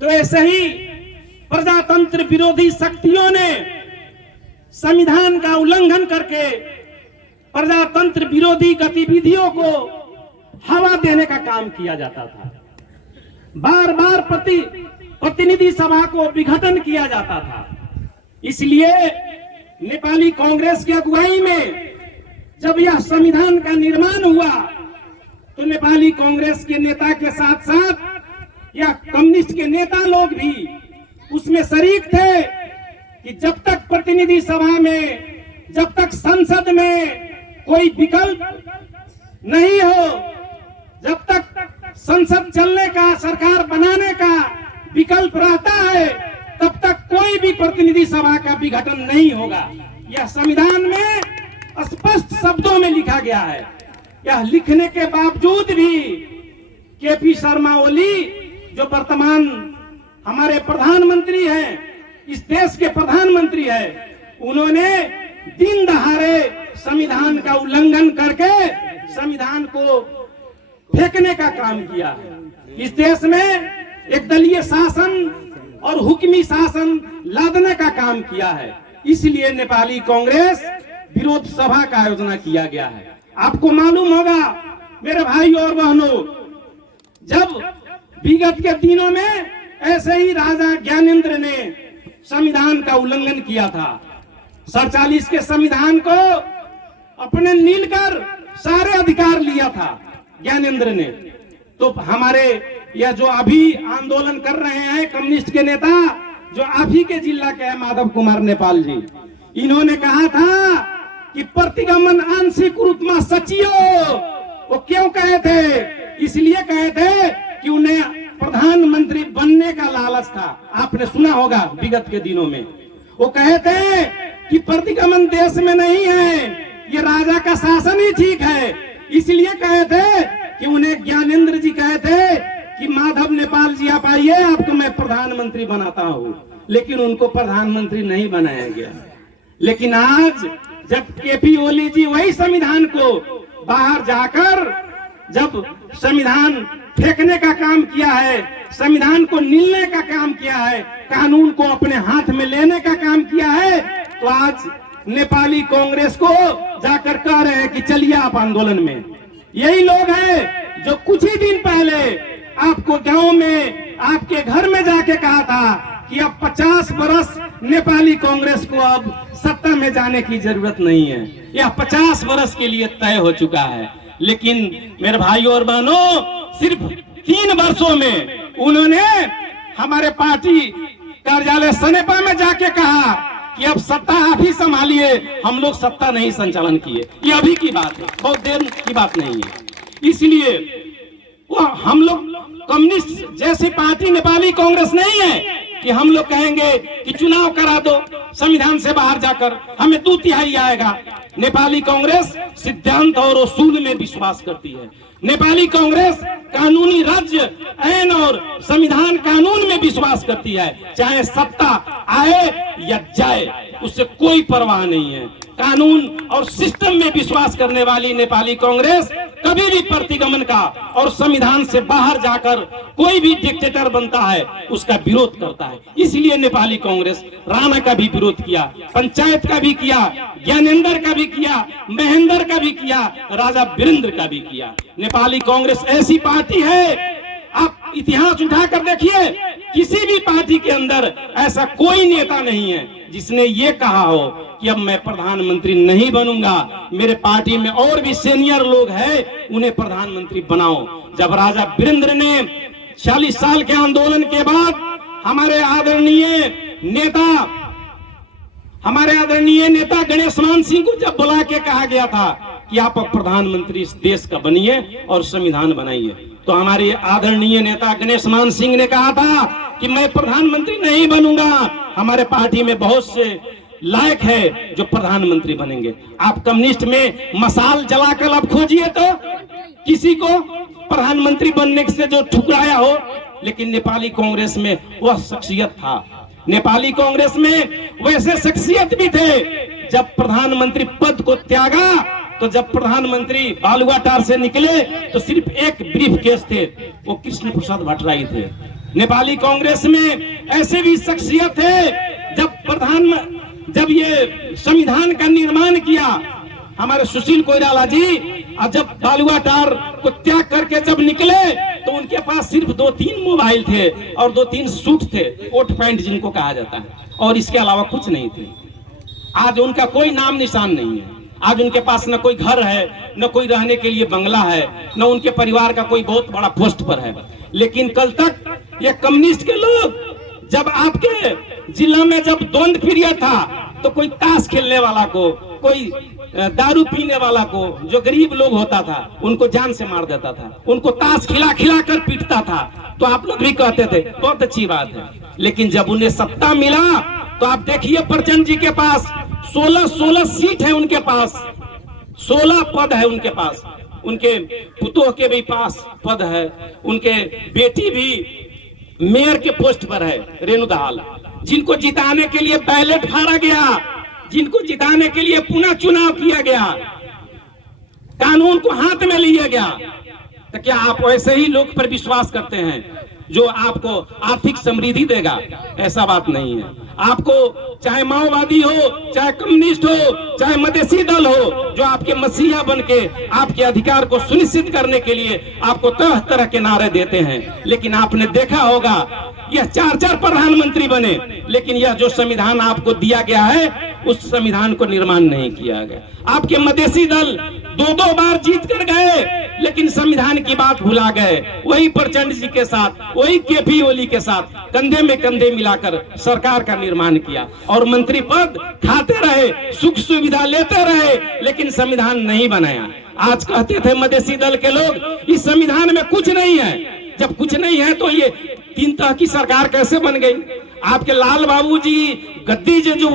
तो ऐसे ही प्रजातंत्र विरोधी शक्तियों ने संविधान का उल्लंघन करके प्रजातंत्र विरोधी गतिविधियों को हवा देने का काम किया जाता था। बार बार प्रतिनिधि सभा को विघटन किया जाता था। इसलिए नेपाली कांग्रेस की अगुवाई में जब यह संविधान का निर्माण हुआ तो नेपाली कांग्रेस के नेता के साथ साथ या कम्युनिस्ट के नेता लोग भी उसमें शरीक थे कि जब तक प्रतिनिधि सभा में, जब तक संसद में कोई विकल्प नहीं हो, जब तक संसद चलने का, सरकार बनाने का विकल्प रहता है, तब तक कोई भी प्रतिनिधि सभा का विघटन नहीं होगा। यह संविधान में स्पष्ट शब्दों में लिखा गया है। यह लिखने के बावजूद भी केपी शर्मा ओली जो वर्तमान हमारे प्रधानमंत्री हैं, इस देश के प्रधानमंत्री हैं, उन्होंने दिन दहाड़े संविधान का उल्लंघन करके संविधान को फेंकने का काम किया है। इस देश में एक दलीय शासन और हुक्मी शासन लादने का काम किया है। इसलिए नेपाली कांग्रेस विरोध सभा का आयोजन किया गया है। आपको मालूम होगा मेरे भाई और बहनों, जब विगत के दिनों में ऐसे ही राजा ज्ञानेंद्र ने संविधान का उल्लंघन किया था। 47 के संविधान को अपने नील कर सारे अधिकार लिया था ज्ञानेंद्र ने। तो हमारे यह जो अभी आंदोलन कर रहे हैं कम्युनिस्ट के नेता, जो आप ही के जिला के हैं माधव कुमार नेपाल जी, इन्होंने कहा था कि प्रतिगमन आंशिक रूप में सचियो। वो क्यों कहे थे? इसलिए कहे थे कि उन्हें प्रधानमंत्री बनने का लालच था। आपने सुना होगा विगत के दिनों में वो कहे थे कि प्रतिगमन देश में नहीं है, ये राजा का शासन ही ठीक है। इसलिए कहे थे कि उन्हें ज्ञानेंद्र जी कहे थे कि माधव नेपाल जी आप आइए, आपको मैं प्रधानमंत्री बनाता हूँ। लेकिन उनको प्रधानमंत्री नहीं बनाया गया। लेकिन आज जब केपी ओली जी वही संविधान को बाहर जाकर जब संविधान फेंकने का काम किया है, संविधान को नीलने का काम किया है, कानून को अपने हाथ में लेने का काम किया है, तो आज नेपाली कांग्रेस को जाकर कह रहे हैं कि चलिए आप आंदोलन में। यही लोग हैं जो कुछ ही दिन पहले आपको गांव में, आपके घर में जाके कहा था कि अब 50 वर्ष नेपाली कांग्रेस को अब सत्ता में जाने की जरूरत नहीं है। यह 50 वर्ष के लिए तय हो चुका है। लेकिन मेरे भाइयों और बहनों, सिर्फ 3 वर्षों में उन्होंने हमारे पार्टी कार्यालय सनेपा में जाके कहा कि अब सत्ता आप ही संभालिए, हम लोग सत्ता नहीं संचालन किए। ये अभी की बात है, बहुत देर की बात नहीं है। इसलिए वो हम लोग कम्युनिस्ट जैसी पार्टी नेपाली कांग्रेस नहीं है कि हम लोग कहेंगे कि चुनाव करा दो संविधान से बाहर जाकर, हमें 2/3 आएगा। नेपाली कांग्रेस सिद्धांत और उसूल में विश्वास करती है। नेपाली कांग्रेस कानूनी राज्य आईन और संविधान कानून में विश्वास करती है। चाहे सत्ता आए या जाए, उससे कोई परवाह नहीं है। कानून और सिस्टम में विश्वास करने वाली नेपाली कांग्रेस कभी भी प्रतिगमन का और संविधान से बाहर जाकर कोई भी डिक्टेटर बनता है उसका विरोध करता है। इसलिए नेपाली कांग्रेस राणा का भी विरोध किया, पंचायत का भी किया, ज्ञानेंद्र का भी किया, महेंद्र का भी किया, राजा वीरेंद्र का भी किया। नेपाली कांग्रेस ऐसी पार्टी है, आप इतिहास उठाकर देखिए, किसी भी पार्टी के अंदर ऐसा कोई नेता नहीं है जिसने ये कहा हो कि अब मैं प्रधानमंत्री नहीं बनूंगा, मेरे पार्टी में और भी सीनियर लोग हैं, उन्हें प्रधानमंत्री बनाओ। जब राजा वीरेंद्र ने 40 साल के आंदोलन के बाद हमारे आदरणीय नेता गणेश मान सिंह को जब बुला के कहा गया था कि आप अब प्रधानमंत्री इस देश का बनिए और संविधान बनाइए, तो हमारे आदरणीय नेता गणेश मान सिंह ने कहा था कि मैं प्रधानमंत्री नहीं बनूंगा, हमारे पार्टी में बहुत से लायक है जो प्रधानमंत्री बनेंगे। आप कम्युनिस्ट में मसाल जलाकर आप खोजिए तो किसी को प्रधानमंत्री बनने से जो ठुकराया हो, लेकिन नेपाली कांग्रेस में वह शख्सियत था। नेपाली कांग्रेस में वैसे शख्सियत भी थे, जब प्रधानमंत्री पद को त्यागा तो जब प्रधानमंत्री बालुआटार से निकले तो सिर्फ एक ब्रीफ केस थे, वो कृष्ण प्रसाद भट्टराई थे। नेपाली कांग्रेस में ऐसे भी शख्सियत है, जब ये संविधान का निर्माण किया हमारे सुशील कोइराला जी, और जब बालुआटार को त्याग करके जब निकले तो उनके पास सिर्फ 2-3 मोबाइल थे और 2-3 सूट थे, कोट पैंट जिनको कहा जाता है, और इसके अलावा कुछ नहीं थे। आज उनका कोई नाम निशान नहीं है। आज उनके पास न कोई घर है, न कोई रहने के लिए बंगला है, न उनके परिवार का कोई बहुत बड़ा पोस्ट पर है। लेकिन कल तक ये कम्युनिस्ट के लोग, जब आपके जिला में जब द्वंद्व पीरियड था तो कोई ताश खेलने वाला को, कोई दारू पीने वाला को, जो गरीब लोग होता था उनको जान से मार देता था, उनको ताश खिला खिला कर पीटता था। तो आप लोग भी कहते थे बहुत अच्छी बात है। लेकिन जब उन्हें सत्ता मिला तो आप देखिए प्रचंड जी के पास 16 सीट है, उनके पास 16 पद है उनके पास, उनके पुतोह के भी पास पद है, उनके बेटी भी मेयर के पोस्ट पर है, रेणु दहाल, जिनको जिताने के लिए बैलेट फाड़ा गया, जिनको जिताने के लिए पुनः चुनाव किया गया, कानून को हाथ में लिया गया। तो क्या आप वैसे ही लोग पर विश्वास करते हैं जो आपको आर्थिक समृद्धि देगा? ऐसा बात नहीं है। आपको चाहे माओवादी हो, चाहे कम्युनिस्ट हो, चाहे मधेसी दल हो, जो आपके मसीहा बनके आपके अधिकार को सुनिश्चित करने के लिए आपको तरह तरह के नारे देते हैं। लेकिन आपने देखा होगा यह 4 प्रधानमंत्री बने, लेकिन यह जो संविधान आपको दिया गया है उस संविधान को निर्माण नहीं किया गया। आपके मधेसी दल 2 बार जीत कर गए, लेकिन संविधान की बात भुला गए। वही प्रचंड जी के साथ, वही केपी ओली के साथ कंधे में कंधे मिलाकर सरकार का निर्माण किया और मंत्री पद खाते रहे, सुख सुविधा लेते रहे, लेकिन संविधान नहीं बनाया। आज कहते थे मधेसी दल के लोग इस संविधान में कुछ नहीं है। जब कुछ नहीं है तो ये 3 तरह की सरकार कैसे बन गई? आपके लाल बाबू जी गद्दी जी जो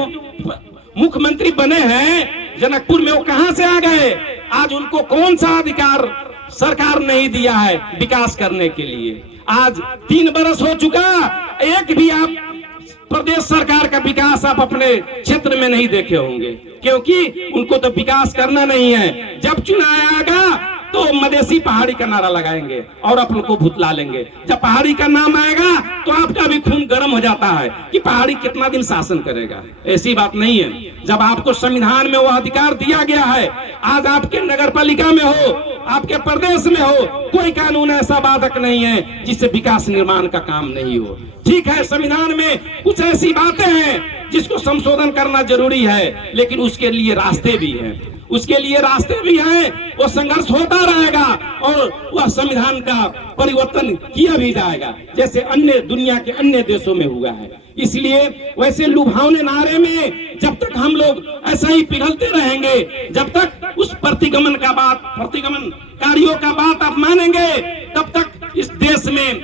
मुख्यमंत्री बने हैं जनकपुर में, वो कहां से आ गए? आज उनको कौन सा अधिकार सरकार नहीं दिया है विकास करने के लिए? आज 3 बरस हो चुका, एक भी आप प्रदेश सरकार का विकास आप अपने क्षेत्र में नहीं देखे होंगे, क्योंकि उनको तो विकास करना नहीं है। जब चुनाव आएगा तो मधेसी पहाड़ी का नारा लगाएंगे और आप लोग को भुतला लेंगे। जब पहाड़ी का नाम आएगा तो आपका भी खून गर्म हो जाता है कि पहाड़ी कितना दिन शासन करेगा। ऐसी बात नहीं है। जब आपको संविधान में वो अधिकार दिया गया है, आज आपके नगर पालिका में हो, आपके प्रदेश में हो, कोई कानून ऐसा बाधक नहीं है जिससे विकास निर्माण का काम नहीं हो। ठीक है, संविधान में कुछ ऐसी बातें हैं जिसको संशोधन करना जरूरी है, लेकिन उसके लिए रास्ते भी हैं, उसके लिए रास्ते भी हैं। वो संघर्ष होता रहेगा और वह संविधान का परिवर्तन किया भी जाएगा, जैसे अन्य दुनिया के अन्य देशों में हुआ है। इसलिए वैसे लुभावने नारे में जब तक हम लोग ऐसा ही पिघलते रहेंगे, जब तक उस प्रतिगमनकारियों का बात आप मानेंगे, तब तक इस देश में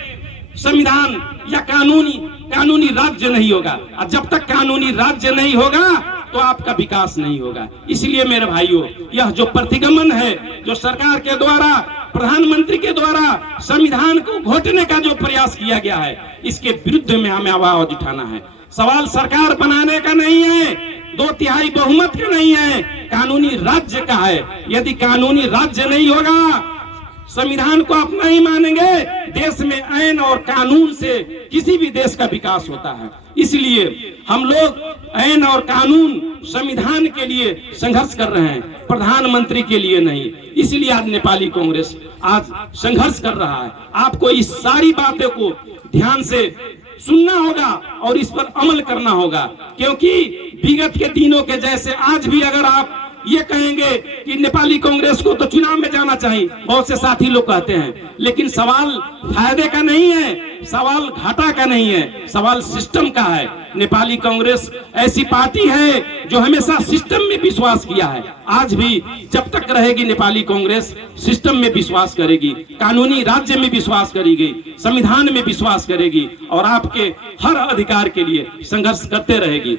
संविधान या कानूनी राज्य नहीं होगा। और जब तक कानूनी राज्य नहीं होगा तो आपका विकास नहीं होगा। इसलिए मेरे भाइयों, यह जो प्रतिगमन है, जो सरकार के द्वारा, प्रधानमंत्री के द्वारा संविधान को घोटने का जो प्रयास किया गया है, इसके विरुद्ध में हमें आवाज उठाना है। सवाल सरकार बनाने का नहीं है, 2/3 बहुमत का नहीं है, कानूनी राज्य का है। यदि कानूनी राज्य नहीं होगा, संविधान को आप नहीं मानेंगे, देश में आईन और कानून से किसी भी देश का विकास होता है। इसलिए हम लोग आईन और कानून, संविधान के लिए संघर्ष कर रहे हैं, प्रधानमंत्री के लिए नहीं। इसलिए आज नेपाली कांग्रेस आज संघर्ष कर रहा है। आपको इस सारी बातों को ध्यान से सुनना होगा और इस पर अमल करना होगा, क्योंकि विगत के दिनों के जैसे आज भी अगर आप ये कहेंगे कि नेपाली कांग्रेस को तो चुनाव में जाना चाहिए, बहुत से साथी लोग कहते हैं, लेकिन सवाल फायदे का नहीं है, सवाल घाटा का नहीं है, सवाल सिस्टम का है। नेपाली कांग्रेस ऐसी पार्टी है जो हमेशा सिस्टम में विश्वास किया है। आज भी जब तक रहेगी नेपाली कांग्रेस सिस्टम में विश्वास करेगी, कानूनी राज्य में विश्वास करेगी, संविधान में विश्वास करेगी और आपके हर अधिकार के लिए संघर्ष करते रहेगी।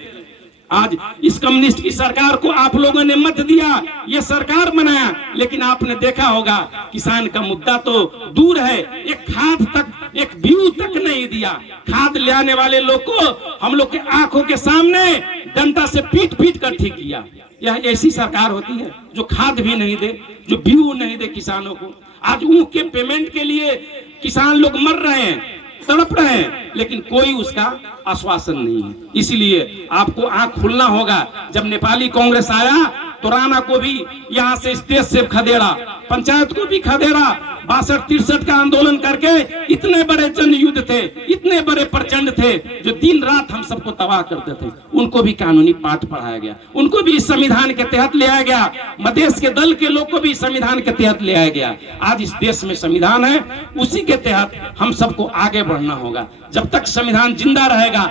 आज इस कम्युनिस्ट की सरकार को आप लोगों ने मत दिया, ये सरकार बनाया, लेकिन आपने देखा होगा किसान का मुद्दा तो दूर है, एक खाद तक, एक बीज तक नहीं दिया। खाद ले आने वाले लोग को हम लोग के आंखों के सामने डंडा से पीट पीट कर ठीक किया। यह ऐसी सरकार होती है जो खाद भी नहीं दे, जो बीज नहीं दे किसानों को। आज ऊख के पेमेंट के लिए किसान लोग मर रहे हैं, तड़प रहे हैं, लेकिन कोई उसका आश्वासन नहीं है। इसलिए आपको आंख खोलना होगा। जब नेपाली कांग्रेस आया तो राणा को भी यहाँ से स्टेज से खदेड़ा, पंचायत को भी खदेड़ा, 62-63 का आंदोलन करके इतने बड़े जन युद्ध थे, इतने बड़े प्रचंड थे जो दिन रात हम सबको तबाह करते थे, उनको भी कानूनी पाठ पढ़ाया गया, उनको भी इस संविधान के तहत ले आया गया, मधेश के दल के लोग को भी संविधान के तहत ले आया गया। आज इस देश में संविधान है, उसी के तहत हम सबको आगे बढ़ना होगा। जब तक संविधान जिंदा रहेगा,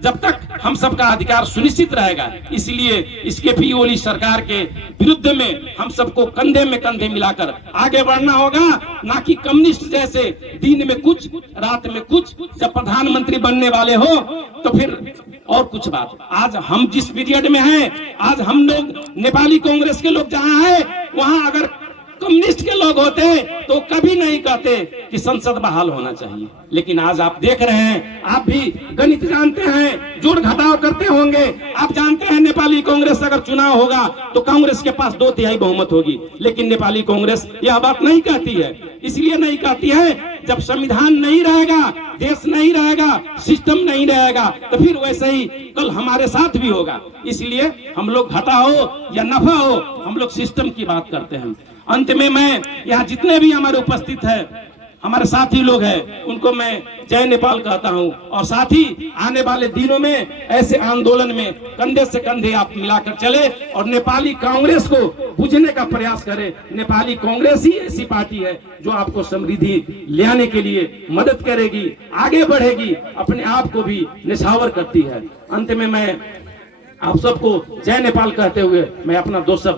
जब तक हम सबका अधिकार सुनिश्चित रहेगा, इसलिए इसके भी ओली सरकार के विरुद्ध में हम सबको कंधे में कंधे मिलाकर आगे बढ़ना होगा, ना कि कम्युनिस्ट जैसे दिन में कुछ रात में कुछ। जब प्रधानमंत्री बनने वाले हो तो फिर और कुछ बात। आज हम जिस पीरियड में हैं, आज हम लोग नेपाली कांग्रेस के लोग जहां हैं, वहां अगर कम्युनिस्ट के लोग होते तो कभी नहीं कहते कि संसद बहाल होना चाहिए। लेकिन आज आप देख रहे हैं, आप भी गणित जानते हैं, जोड़ घटाव करते होंगे, आप जानते हैं नेपाली कांग्रेस अगर चुनाव होगा तो कांग्रेस के पास 2/3 बहुमत होगी। लेकिन नेपाली कांग्रेस यह बात नहीं कहती है। इसलिए नहीं कहती है, जब संविधान नहीं रहेगा, देश नहीं रहेगा, सिस्टम नहीं रहेगा, तो फिर वैसे ही कल हमारे साथ भी होगा। इसलिए हम लोग घाटा हो या नफा हो, हम लोग सिस्टम की बात करते हैं। अंत में मैं यहाँ जितने भी हमारे उपस्थित है, हमारे साथी लोग हैं, उनको मैं जय नेपाल कहता हूँ। और साथ ही आने वाले दिनों में ऐसे आंदोलन में कंधे से कंधे आप मिलाकर चले और नेपाली कांग्रेस को बुझने का प्रयास करें। नेपाली कांग्रेस ही ऐसी पार्टी है जो आपको समृद्धि ले आने के लिए मदद करेगी, आगे बढ़ेगी, अपने आप को भी निछावर करती है। अंत में मैं आप सबको जय नेपाल कहते हुए मैं अपना 2 शब्द